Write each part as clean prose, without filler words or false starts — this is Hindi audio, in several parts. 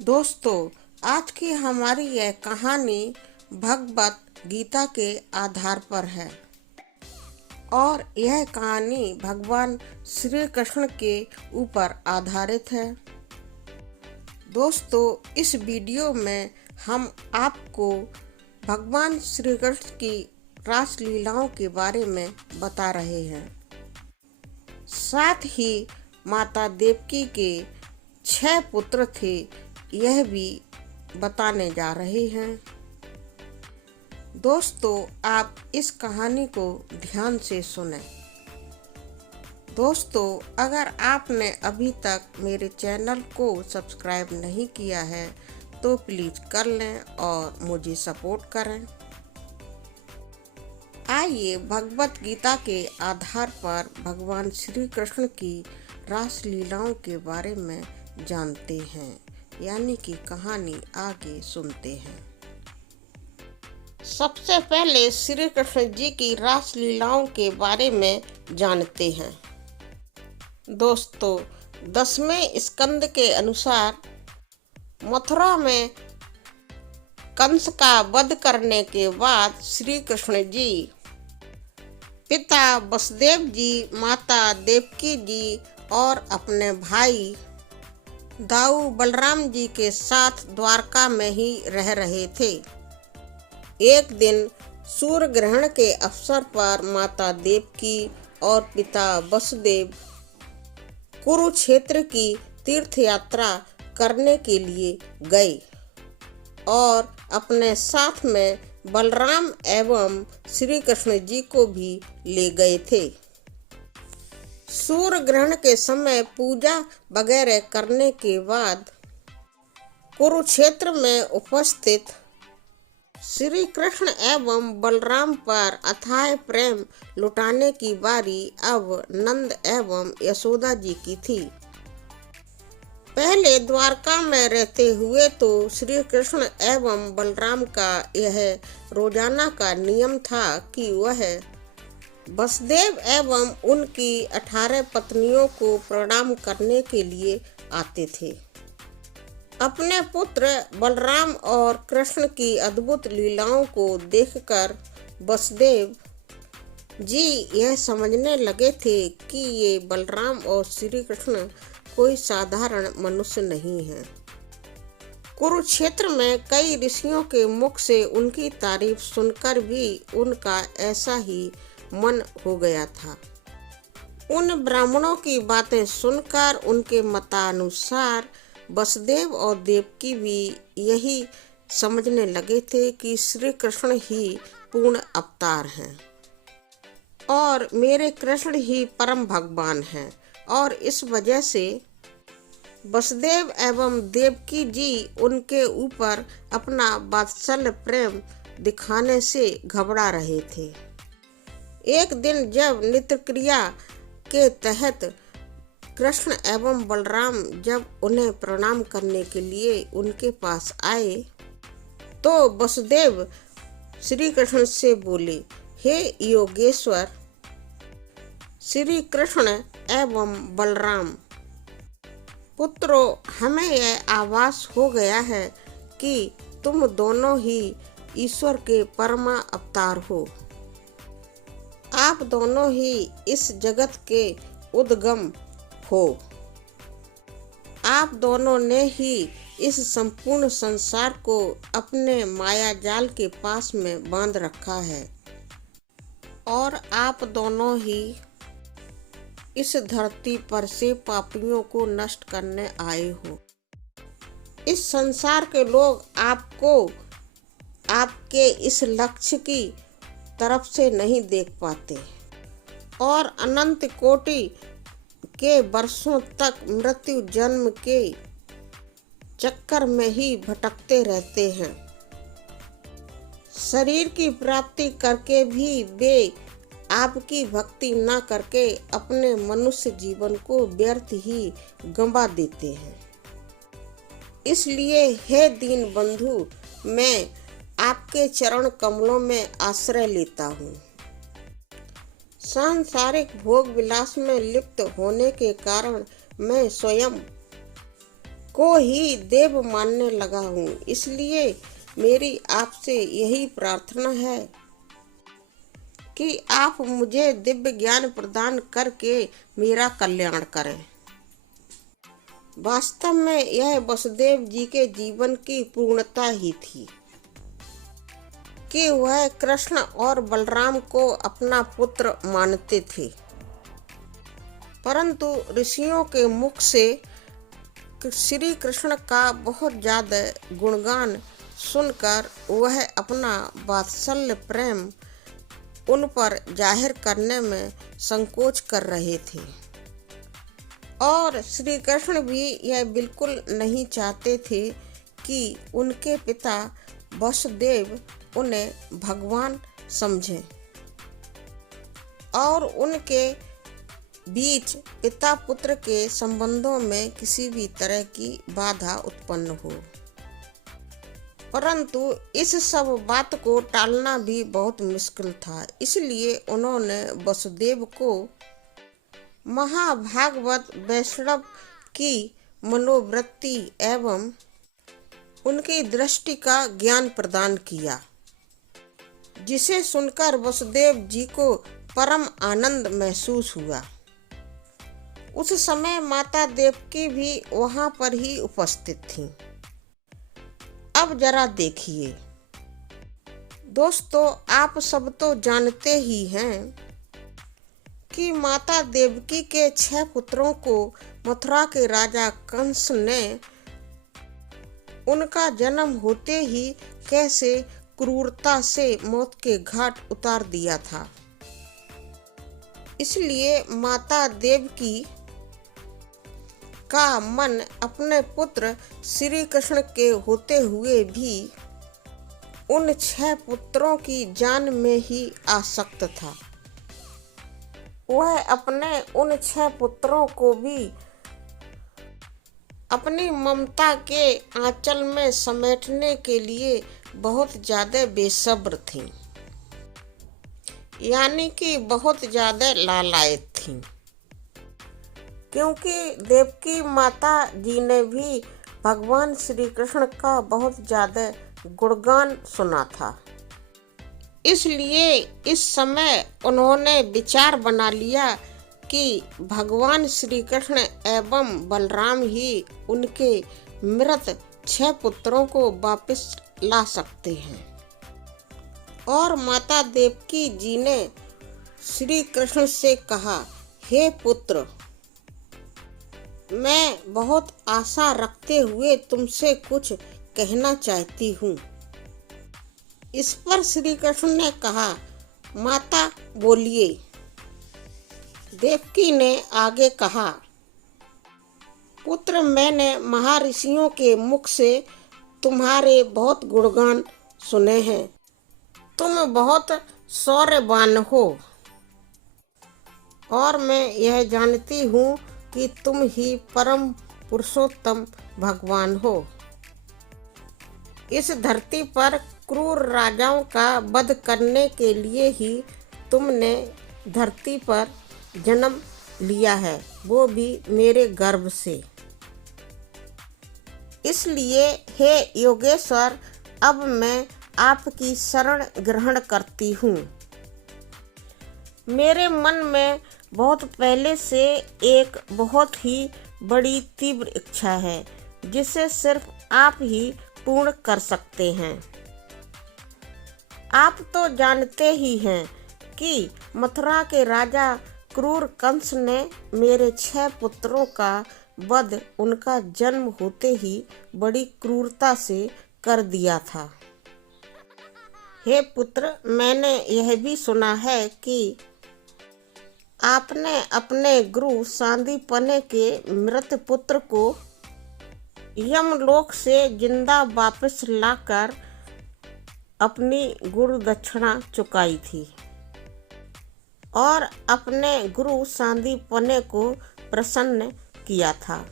दोस्तों, आज की हमारी यह कहानी भगवत गीता के आधार पर है और यह कहानी भगवान श्री कृष्ण के ऊपर आधारित है। दोस्तों, इस वीडियो में हम आपको भगवान श्री कृष्ण की रास लीलाओं के बारे में बता रहे हैं। साथ ही माता देवकी के 6 पुत्र थे, यह भी बताने जा रहे हैं। दोस्तों, आप इस कहानी को ध्यान से सुनें। दोस्तों, अगर आपने अभी तक मेरे चैनल को सब्सक्राइब नहीं किया है तो प्लीज़ कर लें और मुझे सपोर्ट करें। आइए भगवत गीता के आधार पर भगवान श्री कृष्ण की रास लीलाओं के बारे में जानते हैं, यानी कि कहानी आगे सुनते हैं। सबसे पहले श्री कृष्ण जी की रास लीलाओं के बारे में जानते हैं। दोस्तों, 10वें स्कंद के अनुसार मथुरा में कंस का वध करने के बाद श्री कृष्ण जी पिता वसुदेव जी, माता देवकी जी और अपने भाई दाऊ बलराम जी के साथ द्वारका में ही रह रहे थे। एक दिन सूर्य ग्रहण के अवसर पर माता देवकी और पिता वसुदेव कुरुक्षेत्र की तीर्थ यात्रा करने के लिए गए और अपने साथ में बलराम एवं श्री कृष्ण जी को भी ले गए थे। सूर्य ग्रहण के समय पूजा वगैरह करने के बाद कुरुक्षेत्र में उपस्थित श्री कृष्ण एवं बलराम पर अथाह प्रेम लुटाने की बारी अब नंद एवं यशोदा जी की थी। पहले द्वारका में रहते हुए तो श्री कृष्ण एवं बलराम का यह रोजाना का नियम था कि वह वसुदेव एवं उनकी 18 पत्नियों को प्रणाम करने के लिए आते थे। अपने पुत्र बलराम और कृष्ण की अद्भुत लीलाओं को देखकर वसुदेव जी यह समझने लगे थे कि ये बलराम और श्री कृष्ण कोई साधारण मनुष्य नहीं है। कुरुक्षेत्र में कई ऋषियों के मुख से उनकी तारीफ सुनकर भी उनका ऐसा ही मन हो गया था। उन ब्राह्मणों की बातें सुनकर उनके मतानुसार वसुदेव और देवकी भी यही समझने लगे थे कि श्री कृष्ण ही पूर्ण अवतार हैं और मेरे कृष्ण ही परम भगवान हैं, और इस वजह से वसुदेव एवं देवकी जी उनके ऊपर अपना वात्सल्य प्रेम दिखाने से घबरा रहे थे। एक दिन जब नित्य क्रिया के तहत कृष्ण एवं बलराम जब उन्हें प्रणाम करने के लिए उनके पास आए तो वसुदेव श्री कृष्ण से बोले, हे योगेश्वर श्री कृष्ण एवं बलराम पुत्रों, हमें यह आभास हो गया है कि तुम दोनों ही ईश्वर के परम अवतार हो। आप दोनों ही इस जगत के उद्गम हो। आप दोनों ने ही इस संपूर्ण संसार को अपने माया जाल के पास में बांध रखा है और आप दोनों ही इस धरती पर से पापियों को नष्ट करने आए हो। इस संसार के लोग आपको आपके इस लक्ष्य की तरफ से नहीं देख पाते और अनंत कोटि के वर्षों तक मृत्यु जन्म के चक्कर में ही भटकते रहते हैं। शरीर की प्राप्ति करके भी वे आपकी भक्ति न करके अपने मनुष्य जीवन को व्यर्थ ही गंवा देते हैं। इसलिए हे दीन बंधु, मैं आपके चरण कमलों में आश्रय लेता हूँ। सांसारिक भोग विलास में लिप्त होने के कारण मैं स्वयं को ही देव मानने लगा हूँ। इसलिए मेरी आपसे यही प्रार्थना है कि आप मुझे दिव्य ज्ञान प्रदान करके मेरा कल्याण करें। वास्तव में यह वसुदेव जी के जीवन की पूर्णता ही थी कि वह कृष्ण और बलराम को अपना पुत्र मानते थे, परंतु ऋषियों के मुख से श्री कृष्ण का बहुत ज्यादा गुणगान सुनकर वह अपना वात्सल्य प्रेम उन पर जाहिर करने में संकोच कर रहे थे और श्री कृष्ण भी यह बिल्कुल नहीं चाहते थे कि उनके पिता वसुदेव उन्हें भगवान समझें और उनके बीच पिता पुत्र के संबंधों में किसी भी तरह की बाधा उत्पन्न हो। परंतु इस सब बात को टालना भी बहुत मुश्किल था। इसलिए उन्होंने वसुदेव को महाभागवत वैष्णव की मनोवृत्ति एवं उनकी दृष्टि का ज्ञान प्रदान किया, जिसे सुनकर वसुदेव जी को परम आनंद महसूस हुआ। उस समय माता देवकी भी वहां पर ही उपस्थित थीं। अब जरा देखिए दोस्तों, आप सब तो जानते ही हैं कि माता देवकी के 6 पुत्रों को मथुरा के राजा कंस ने उनका जन्म होते ही कैसे क्रूरता से मौत के घाट उतार दिया था। इसलिए माता देवकी का मन अपने पुत्र श्री कृष्ण के होते हुए भी उन 6 पुत्रों की जान में ही आसक्त था। वह अपने उन 6 पुत्रों को भी अपनी ममता के आंचल में समेटने के लिए बहुत ज्यादा बेसब्र थीं, यानी कि बहुत ज्यादा लालायित थीं, क्योंकि देवकी माता जी ने भी भगवान श्री कृष्ण का बहुत ज्यादा गुणगान सुना था। इसलिए इस समय उन्होंने विचार बना लिया कि भगवान श्री कृष्ण एवं बलराम ही उनके मृत 6 पुत्रों को वापस ला सकते हैं। और माता देवकी जी ने श्री कृष्ण से कहा, हे पुत्र, मैं बहुत आशा रखते हुए तुमसे कुछ कहना चाहती हूँ। इस पर श्री कृष्ण ने कहा, माता बोलिए। देवकी ने आगे कहा, पुत्र, मैंने महर्षियों के मुख से तुम्हारे बहुत गुणगान सुने हैं। तुम बहुत शौर्यवान हो और मैं यह जानती हूँ कि तुम ही परम पुरुषोत्तम भगवान हो। इस धरती पर क्रूर राजाओं का वध करने के लिए ही तुमने धरती पर जन्म लिया है, वो भी मेरे गर्भ से। इसलिए हे योगेश्वर, अब मैं आपकी शरण ग्रहण करती हूँ। मेरे मन में बहुत पहले से एक बहुत ही बड़ी तीव्र इच्छा है, जिसे सिर्फ आप ही पूर्ण कर सकते हैं। आप तो जानते ही हैं कि मथुरा के राजा क्रूर कंस ने मेरे 6 पुत्रों का वध उनका जन्म होते ही बड़ी क्रूरता से कर दिया था। हे पुत्र, मैंने यह भी सुना है कि आपने अपने गुरु सांदीपनि के मृत पुत्र को यमलोक से जिंदा वापस लाकर अपनी गुरु दक्षिणा चुकाई थी और अपने गुरु सांदीपनि को प्रसन्न किया था।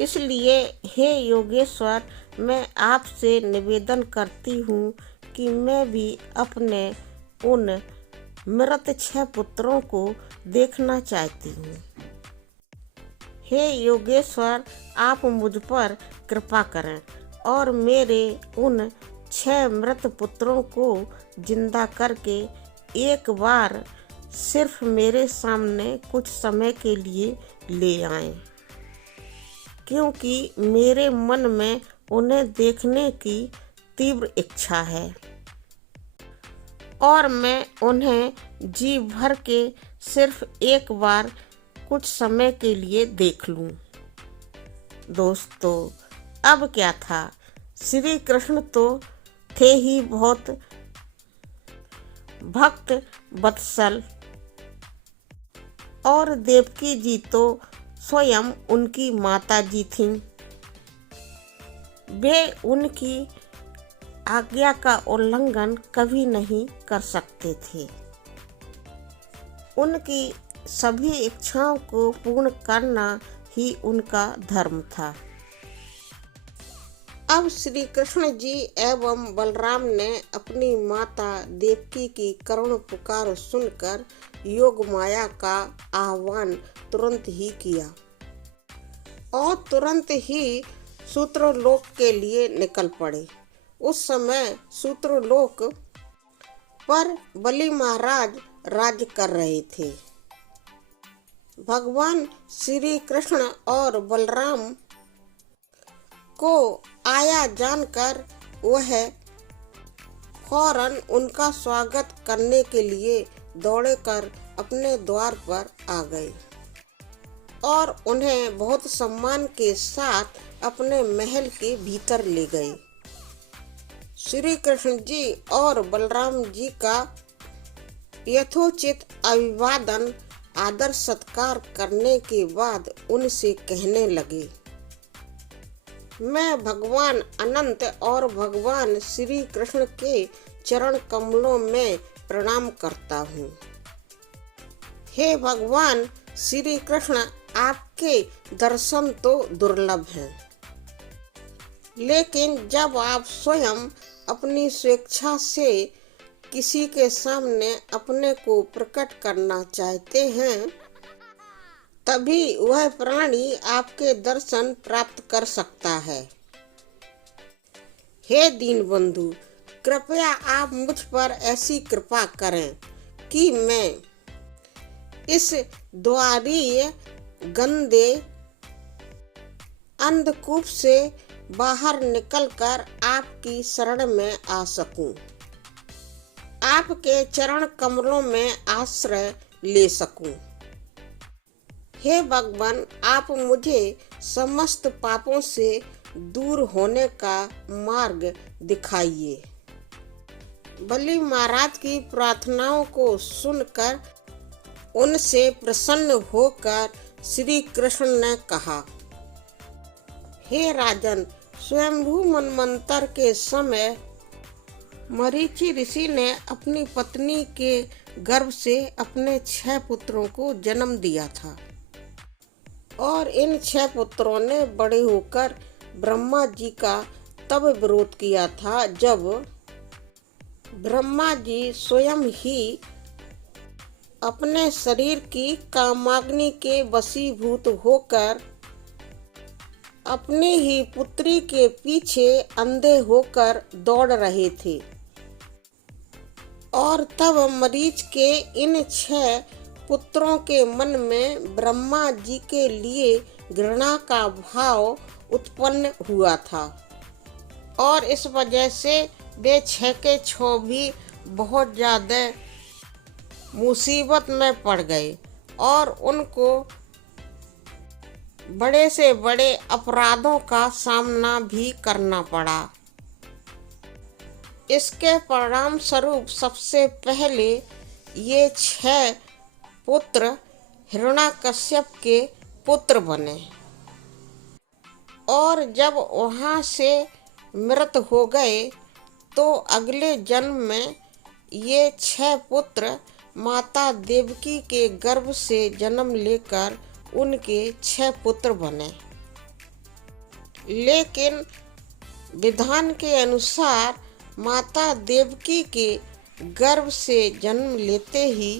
इसलिए हे योगेश्वर, मैं आपसे निवेदन करती हूँ कि मैं भी अपने उन मृत 6 पुत्रों को देखना चाहती हूँ। हे योगेश्वर, आप मुझ पर कृपा करें और मेरे उन 6 मृत पुत्रों को जिंदा करके एक बार सिर्फ मेरे सामने कुछ समय के लिए ले आएं, क्योंकि मेरे मन में उन्हें देखने की तीव्र इच्छा है और मैं उन्हें जी भर के सिर्फ एक बार कुछ समय के लिए देख लूं। दोस्तों, अब क्या था, श्री कृष्ण तो थे ही बहुत भक्त वत्सल और देवकी जी तो स्वयं उनकी माता जी थीं। वे उनकी आज्ञा का उल्लंघन कभी नहीं कर सकते थे। उनकी सभी इच्छाओं को पूर्ण करना ही उनका धर्म था। अब श्री कृष्ण जी एवं बलराम ने अपनी माता देवकी की करुण पुकार सुनकर योग माया का आह्वान तुरंत ही किया और तुरंत ही सूत्रलोक के लिए निकल पड़े। उस समय सूत्रलोक पर बलि महाराज राज्य कर रहे थे। भगवान श्री कृष्ण और बलराम को आया जानकर वह फौरन उनका स्वागत करने के लिए दौड़े कर अपने द्वार पर आ गए और उन्हें बहुत सम्मान के साथ अपने महल के भीतर ले गए। श्री कृष्ण जी और बलराम जी का यथोचित अभिवादन आदर सत्कार करने के बाद उनसे कहने लगे, मैं भगवान अनंत और भगवान श्री कृष्ण के चरण कमलों में प्रणाम करता हूँ। हे भगवान श्री कृष्ण, आपके दर्शन तो दुर्लभ हैं, लेकिन जब आप स्वयं अपनी स्वेच्छा से किसी के सामने अपने को प्रकट करना चाहते हैं, तभी वह प्राणी आपके दर्शन प्राप्त कर सकता है। हे दीनबंधु, कृपया आप मुझ पर ऐसी कृपा करें कि मैं इस द्वारीय गंदे अंधकूप से बाहर निकलकर आपकी शरण में आ सकूं, आपके चरण कमलों में आश्रय ले सकूं। हे भगवान, आप मुझे समस्त पापों से दूर होने का मार्ग दिखाइए। बलि महाराज की प्रार्थनाओं को सुनकर उनसे प्रसन्न होकर श्री कृष्ण ने कहा, हे राजन, स्वयंभू मनमंतर के समय मरीचि ऋषि ने अपनी पत्नी के गर्भ से अपने 6 पुत्रों को जन्म दिया था और इन 6 पुत्रों ने बड़े होकर ब्रह्मा जी का तब विरोध किया था जब ब्रह्मा जी स्वयं ही अपने शरीर की कामाग्नि के वशीभूत होकर अपनी ही पुत्री के पीछे अंधे होकर दौड़ रहे थे और तब मरीच के इन 6 पुत्रों के मन में ब्रह्मा जी के लिए घृणा का भाव उत्पन्न हुआ था और इस वजह से वे 6 के 6 भी बहुत ज़्यादा मुसीबत में पड़ गए और उनको बड़े से बड़े अपराधों का सामना भी करना पड़ा। इसके परिणाम स्वरूप सबसे पहले ये 6 पुत्र हिरण्याकश्यप के पुत्र बने और जब वहाँ से मृत हो गए तो अगले जन्म में ये 6 पुत्र माता देवकी के गर्भ से जन्म लेकर उनके 6 पुत्र बने। लेकिन विधान के अनुसार माता देवकी के गर्भ से जन्म लेते ही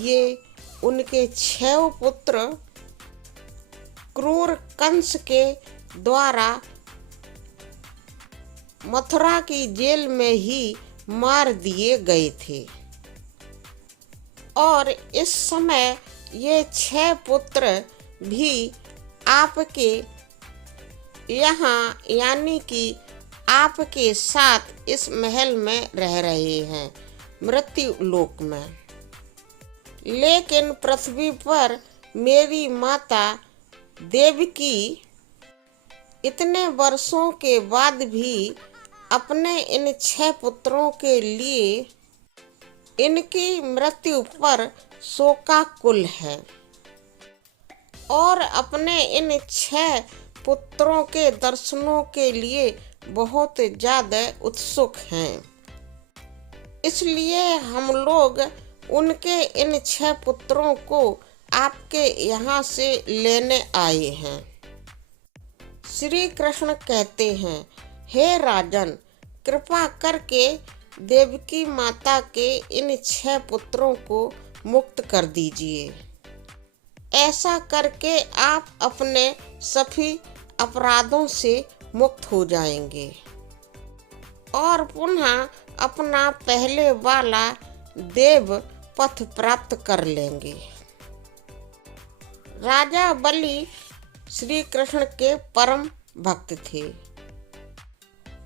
ये उनके 6 पुत्र क्रूर कंस के द्वारा मथुरा की जेल में ही मार दिए गए थे। और इस समय ये 6 पुत्र भी आपके यहाँ यानी कि आपके साथ इस महल में रह रहे हैं, मृत्यु लोक में। लेकिन पृथ्वी पर मेरी माता देवकी इतने वर्षों के बाद भी अपने इन 6 पुत्रों के लिए इनकी मृत्यु पर शोकाकुल है और अपने इन 6 पुत्रों के दर्शनों के लिए बहुत ज्यादा उत्सुक हैं। इसलिए हम लोग उनके इन 6 पुत्रों को आपके यहाँ से लेने आए हैं। श्री कृष्ण कहते हैं, हे राजन, कृपा करके देवकी माता के इन 6 पुत्रों को मुक्त कर दीजिए। ऐसा करके आप अपने सभी अपराधों से मुक्त हो जाएंगे और पुनः अपना पहले वाला देव पथ प्राप्त कर लेंगे। राजा बलि श्री कृष्ण के परम भक्त थे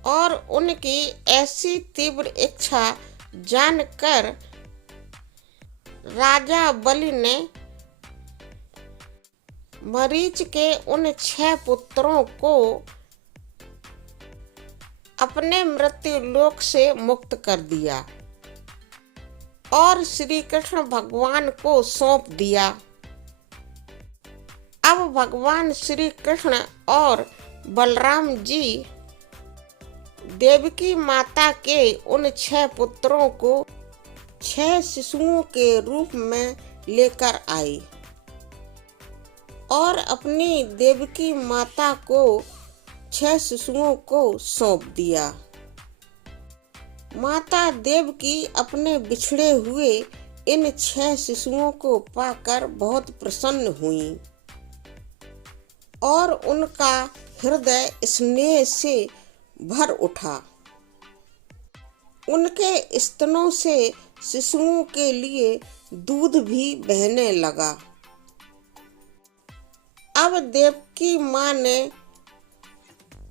और उनकी ऐसी तीव्र इच्छा जानकर राजा बलि ने मरीच के उन 6 पुत्रों को अपने मृत्यु लोक से मुक्त कर दिया और श्री कृष्ण भगवान को सौंप दिया। अब भगवान श्री कृष्ण और बलराम जी देवकी माता के उन 6 पुत्रों को 6 शिशुओं के रूप में लेकर आए और अपनी देवकी माता को 6 शिशुओं को सौंप दिया। माता देवकी अपने बिछड़े हुए इन 6 शिशुओं को पाकर बहुत प्रसन्न हुई और उनका हृदय स्नेह से भर उठा। उनके स्तनों से शिशुओं के लिए दूध भी बहने लगा। अब देवकी माँ ने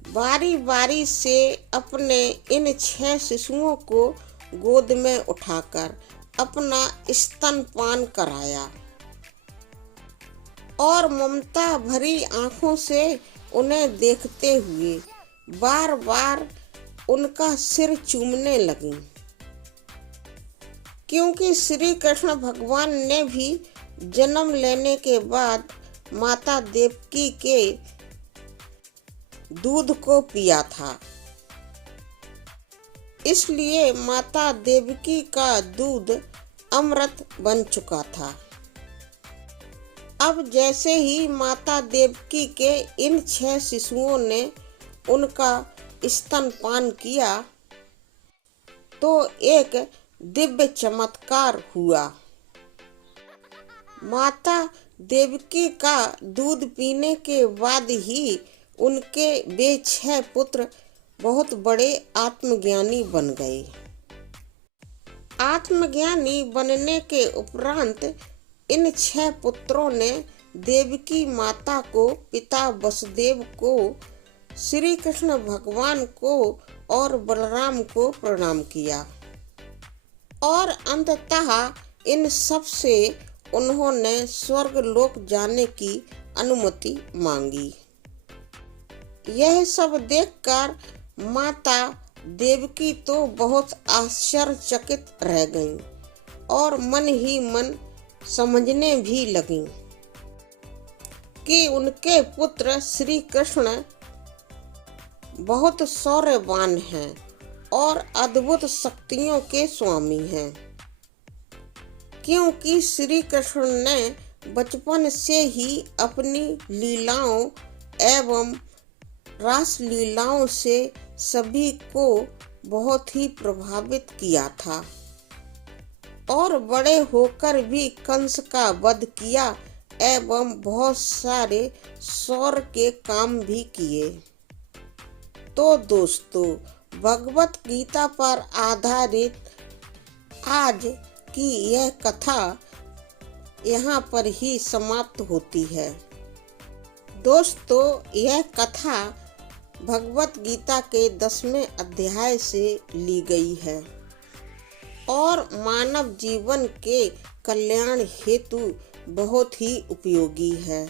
बारी बारी से अपने इन 6 शिशुओं को गोद में उठाकर अपना स्तनपान कराया और ममता भरी आंखों से उन्हें देखते हुए बार बार उनका सिर चूमने लगी, क्योंकि श्री कृष्ण भगवान ने भी जन्म लेने के बाद माता देवकी के दूध को पिया था। इसलिए माता देवकी का दूध अमृत बन चुका था। अब जैसे ही माता देवकी के इन 6 शिशुओं ने उनका स्तनपान किया तो एक दिव्य चमत्कार हुआ। माता देवकी का दूध पीने के बाद ही उनके वे 6 पुत्र बहुत बड़े आत्मज्ञानी बन गए। आत्मज्ञानी बनने के उपरांत इन 6 पुत्रों ने देवकी माता को, पिता वसुदेव को, श्री कृष्ण भगवान को और बलराम को प्रणाम किया और अंततः इन सब से उन्होंने स्वर्ग लोक जाने की अनुमति मांगी। यह सब देखकर माता देवकी तो बहुत आश्चर्यचकित रह गईं और मन ही मन समझने भी लगीं कि उनके पुत्र श्री कृष्ण बहुत शौर्यवान हैं और अद्भुत शक्तियों के स्वामी हैं, क्योंकि श्री कृष्ण ने बचपन से ही अपनी लीलाओं एवं रास लीलाओं से सभी को बहुत ही प्रभावित किया था और बड़े होकर भी कंस का वध किया एवं बहुत सारे सौर के काम भी किए। तो दोस्तों, भगवत गीता पर आधारित आज की यह कथा यहाँ पर ही समाप्त होती है। दोस्तों, यह कथा भगवत गीता के 10वें अध्याय से ली गई है और मानव जीवन के कल्याण हेतु बहुत ही उपयोगी है।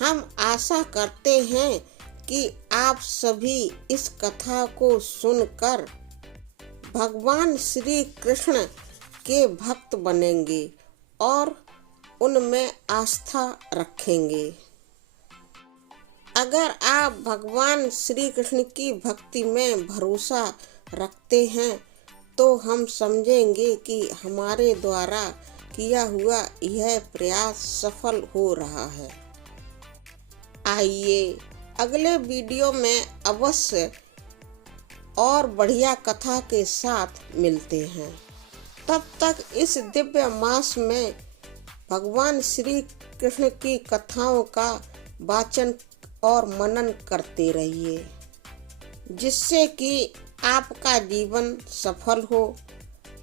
हम आशा करते हैं कि आप सभी इस कथा को सुनकर भगवान श्री कृष्ण के भक्त बनेंगे और उनमें आस्था रखेंगे। अगर आप भगवान श्री कृष्ण की भक्ति में भरोसा रखते हैं तो हम समझेंगे कि हमारे द्वारा किया हुआ यह प्रयास सफल हो रहा है। आइए अगले वीडियो में अवश्य और बढ़िया कथा के साथ मिलते हैं। तब तक इस दिव्य मास में भगवान श्री कृष्ण की कथाओं का वाचन और मनन करते रहिए, जिससे कि आपका जीवन सफल हो,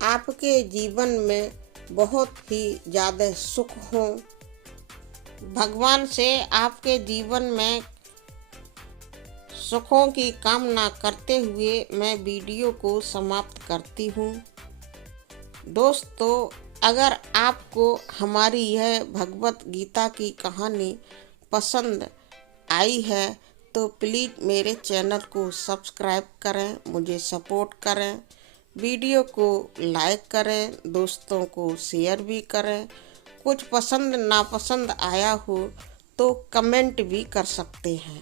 आपके जीवन में बहुत ही ज़्यादा सुख हो। भगवान से आपके जीवन में सुखों की कामना करते हुए मैं वीडियो को समाप्त करती हूँ। दोस्तों, अगर आपको हमारी यह भगवत गीता की कहानी पसंद आई है तो प्लीज़ मेरे चैनल को सब्सक्राइब करें, मुझे सपोर्ट करें, वीडियो को लाइक करें, दोस्तों को शेयर भी करें। कुछ पसंद नापसंद आया हो तो कमेंट भी कर सकते हैं।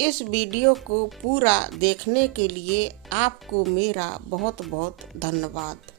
इस वीडियो को पूरा देखने के लिए आपको मेरा बहुत बहुत धन्यवाद।